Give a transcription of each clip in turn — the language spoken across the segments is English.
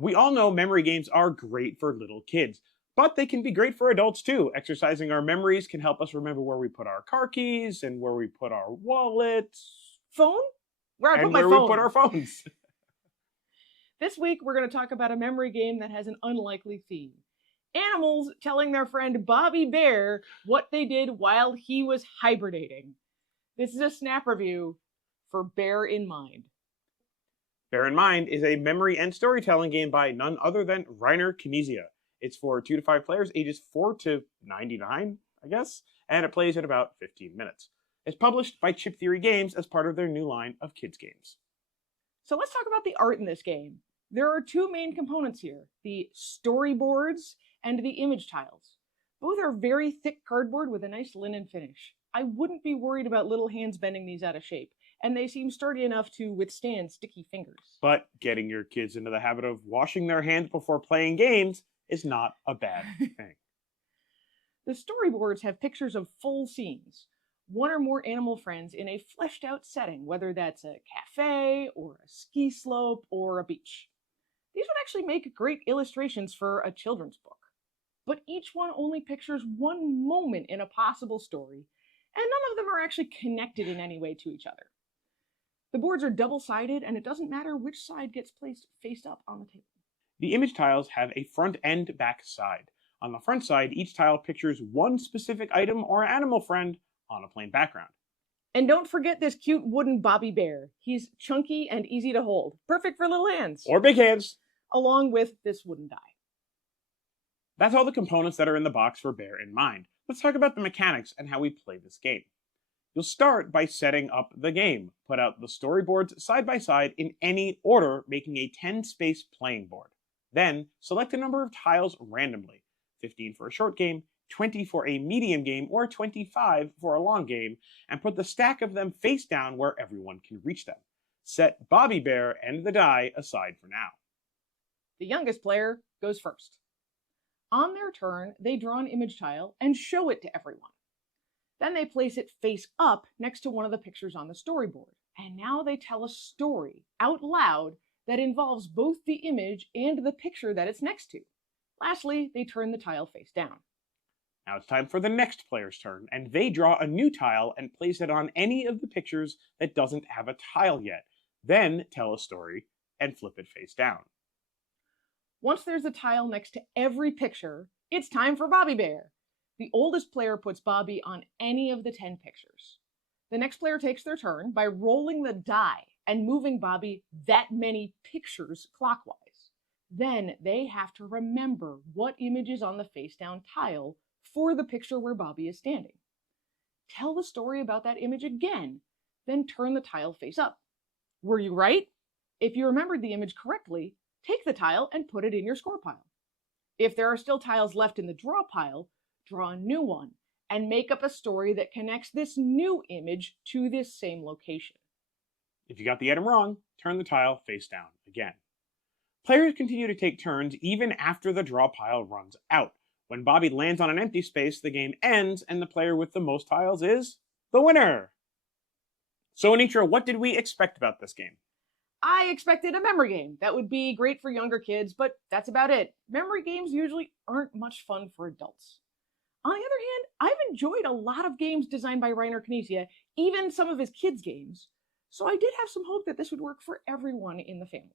We all know memory games are great for little kids, but they can be great for adults too. Exercising our memories can help us remember where we put our car keys and where we put our wallets Phone? Where I put and my where we phone. put our phones. This week, we're going to talk about a memory game that has an unlikely theme. Animals telling their friend Bobby Bear what they did while he was hibernating. This is a snap review for Bear in Mind. Bear in Mind is a memory and storytelling game by none other than Reiner Knizia. It's for 2 to 5 players, ages 4 to 99, I guess, and it plays in about 15 minutes. It's published by Chip Theory Games as part of their new line of kids games. So let's talk about the art in this game. There are two main components here, the storyboards and the image tiles. Both are very thick cardboard with a nice linen finish. I wouldn't be worried about little hands bending these out of shape, and they seem sturdy enough to withstand sticky fingers. But getting your kids into the habit of washing their hands before playing games is not a bad thing. The storyboards have pictures of full scenes, one or more animal friends in a fleshed out setting, whether that's a cafe or a ski slope or a beach. These would actually make great illustrations for a children's book. But each one only pictures one moment in a possible story, and none of them are actually connected in any way to each other. The boards are double-sided, and it doesn't matter which side gets placed face up on the table. The image tiles have a front and back side. On the front side, each tile pictures one specific item or animal friend on a plain background. And don't forget this cute wooden Bobby Bear. He's chunky and easy to hold, perfect for little hands. Or big hands. Along with this wooden die. That's all the components that are in the box for Bear in Mind. Let's talk about the mechanics and how we play this game. You'll start by setting up the game. Put out the storyboards side by side in any order, making a 10-space playing board. Then, select a number of tiles randomly. 15 for a short game, 20 for a medium game, or 25 for a long game, and put the stack of them face down where everyone can reach them. Set Bobby Bear and the die aside for now. The youngest player goes first. On their turn, they draw an image tile and show it to everyone. Then they place it face up next to one of the pictures on the storyboard. And now they tell a story out loud that involves both the image and the picture that it's next to. Lastly, they turn the tile face down. Now it's time for the next player's turn, and they draw a new tile and place it on any of the pictures that doesn't have a tile yet. Then tell a story and flip it face down. Once there's a tile next to every picture, it's time for Bobby Bear. The oldest player puts Bobby on any of the 10 pictures. The next player takes their turn by rolling the die and moving Bobby that many pictures clockwise. Then they have to remember what image is on the face down tile for the picture where Bobby is standing. Tell the story about that image again, then turn the tile face up. Were you right? If you remembered the image correctly, take the tile and put it in your score pile. If there are still tiles left in the draw pile, draw a new one and make up a story that connects this new image to this same location. If you got the item wrong, turn the tile face down again. Players continue to take turns even after the draw pile runs out. When Bobby lands on an empty space, the game ends and the player with the most tiles is the winner. So Anitra, what did we expect about this game? I expected a memory game that would be great for younger kids, but that's about it. Memory games usually aren't much fun for adults. On the other hand, I've enjoyed a lot of games designed by Reiner Knizia, even some of his kids' games, so I did have some hope that this would work for everyone in the family.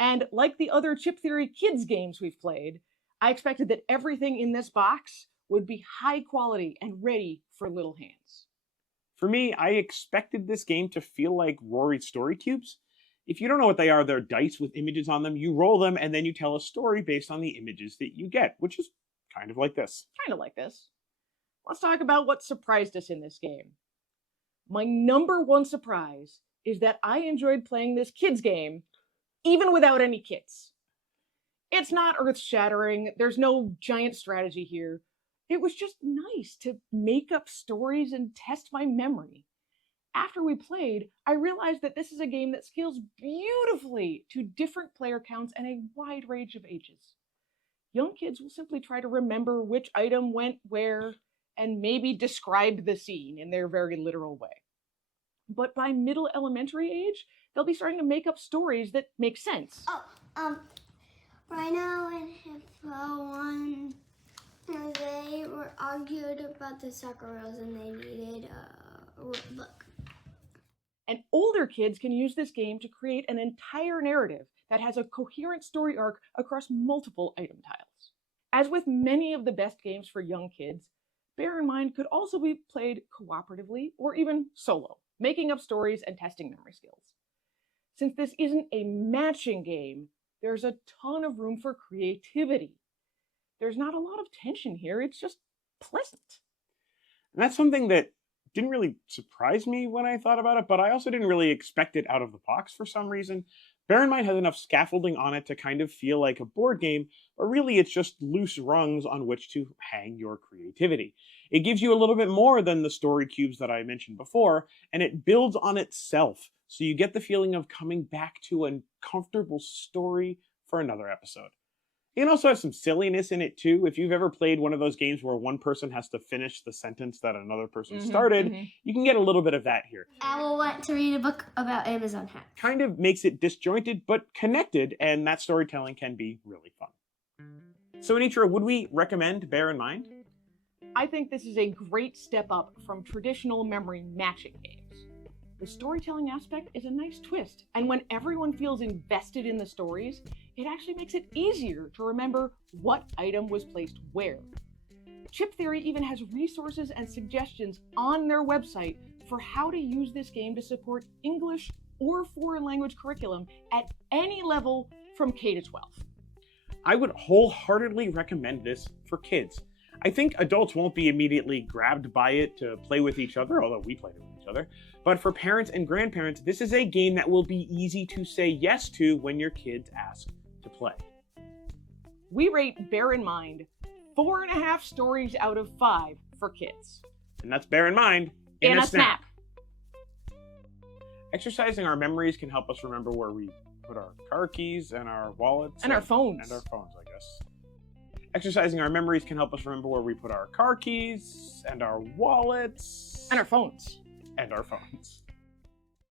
And like the other Chip Theory kids games we've played, I expected that everything in this box would be high quality and ready for little hands. For me, I expected this game to feel like Rory's Story Cubes. If you don't know what they are, they're dice with images on them. You roll them and then you tell a story based on the images that you get, which is kind of like this. Kind of like this. Let's talk about what surprised us in this game. My number one surprise is that I enjoyed playing this kids game even without any kids. It's not earth-shattering, there's no giant strategy here. It was just nice to make up stories and test my memory. After we played, I realized that this is a game that scales beautifully to different player counts and a wide range of ages. Young kids will simply try to remember which item went where and maybe describe the scene in their very literal way. But by middle elementary age, they'll be starting to make up stories that make sense. Oh, Rhino and Hippo won. They were argued about the soccer rules and they needed a rule book. And older kids can use this game to create an entire narrative that has a coherent story arc across multiple item tiles. As with many of the best games for young kids, Bear in Mind could also be played cooperatively or even solo, making up stories and testing memory skills. Since this isn't a matching game, there's a ton of room for creativity. There's not a lot of tension here, it's just pleasant. And that's something that didn't really surprise me when I thought about it, but I also didn't really expect it out of the box for some reason. Bear in Mind has enough scaffolding on it to kind of feel like a board game, but really it's just loose rungs on which to hang your creativity. It gives you a little bit more than the story cubes that I mentioned before, and it builds on itself, so you get the feeling of coming back to a comfortable story for another episode. It can also have some silliness in it too. If you've ever played one of those games where one person has to finish the sentence that another person started, you can get a little bit of that here. I will want to read a book about Amazon hacks. Kind of makes it disjointed but connected, and that storytelling can be really fun. So Anitra, would we recommend Bear in Mind? I think this is a great step up from traditional memory matching games. The storytelling aspect is a nice twist, and when everyone feels invested in the stories, it actually makes it easier to remember what item was placed where. Chip Theory even has resources and suggestions on their website for how to use this game to support English or foreign language curriculum at any level from K to 12. I would wholeheartedly recommend this for kids. I think adults won't be immediately grabbed by it to play with each other, although we play with each other. But for parents and grandparents, this is a game that will be easy to say yes to when your kids ask to play. We rate Bear in Mind 4.5 stories out of 5 for kids. And that's Bear in Mind in a snap. Exercising our memories can help us remember where we put our car keys and our wallets. And our phones. And our phones, I guess. Exercising our memories can help us remember where we put our car keys and our wallets. And our phones. And our phones.